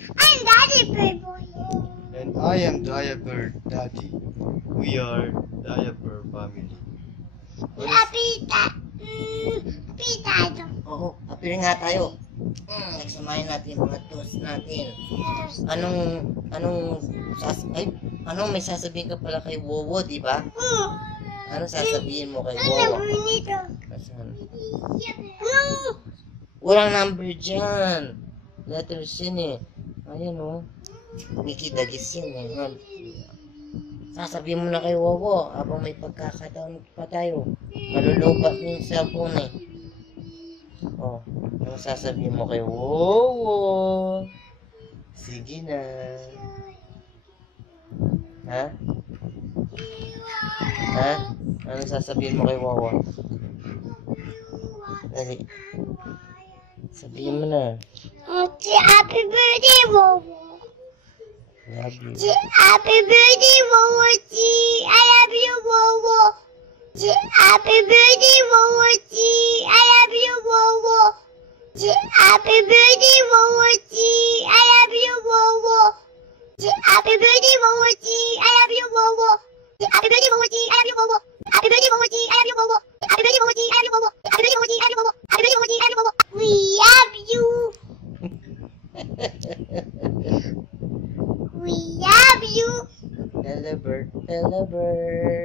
I'm Daddy Bird Boy. And I am Diaper Daddy. We are Diaper family. Happy tayo. Oo, appear nga tayo. Nagsamahin natin yung mga toast natin. Anong may sasabihin ka pala kay Wowo, di ba? Ano sasabihin mo kay Wowo? Nasaan? Walang number dyan. Letters yun eh. Ayan o. Mickey Dagis yun eh. Sasabihin mo na kay Wowo habang may pagkakataon pa tayo. Malulupat mo yung cellphone eh. Oh, ano sasabihin mo kay Wowo? Sige na. Ha? Ha? Ano sasabihin mo kay Wowo? Dali. Sabihin mo na. Happy birthday, Wowo. Love you. Happy birthday, Wowo. I love you, Wowo. Happy birthday, Wowo. I love you, Wowo. Happy birthday, Wowo. I love you, Wowo. Happy birthday, Wowo. I love you, Wowo. Happy birthday, Wowo. I love you, Wowo. Happy birthday, Wowo. I love you, Wowo. Happy birthday, Wowo. I love you, Wowo. Happy birthday, Wowo. I love you, Wowo. Happy birthday, Wowo. I love you, Wowo. We love you. We love you. Hello, bird. Hello, bird.